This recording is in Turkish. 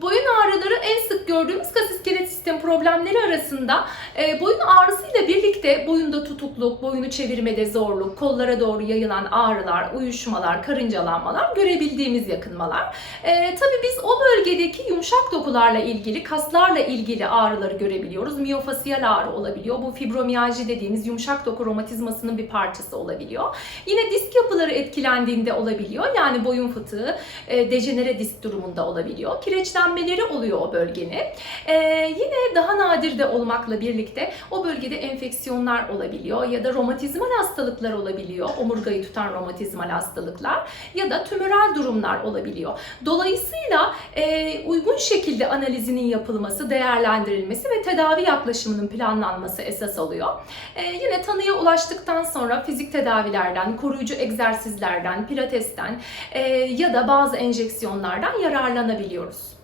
Boyun ağrıları en sık gördüğümüz kas iskelet sistemi problemleri arasında e, boyun ağrısıyla birlikte boyunda tutukluk, boyunu çevirmede zorluk, kollara doğru yayılan ağrılar, uyuşmalar, karıncalanmalar görebildiğimiz yakınmalar. E, tabii biz o bölgedeki yumuşak dokularla ilgili, kaslarla ilgili ağrıları görebiliyoruz. Miyofasiyal ağrı olabiliyor. Bu fibromiyalji dediğimiz yumuşak doku romatizmasının bir parçası olabiliyor. Yine disk yapıları etkilendiğinde olabiliyor. Yani boyun fıtığı, e, dejenere disk durumunda olabiliyor. Kireçlenmeleri oluyor o bölgenin. E, yine daha nadir de olmakla birlikte o bölgede enfeksiyonlar olabiliyor ya da romatizmal hastalıklar olabiliyor. Omurgayı tutan romatizmal hastalıklar ya da tümöral durumlar olabiliyor. Dolayısıyla e, uygun şekilde analizinin yapılması, değerlendirilmesi ve tedavi yaklaşımının planlanması esas alıyor. E, yine tanıya ulaştıktan sonra fizik tedavilerden, koruyucu egzersizlerden, pilatesten e, ya da bazı enjeksiyonlardan yararlanabiliyoruz.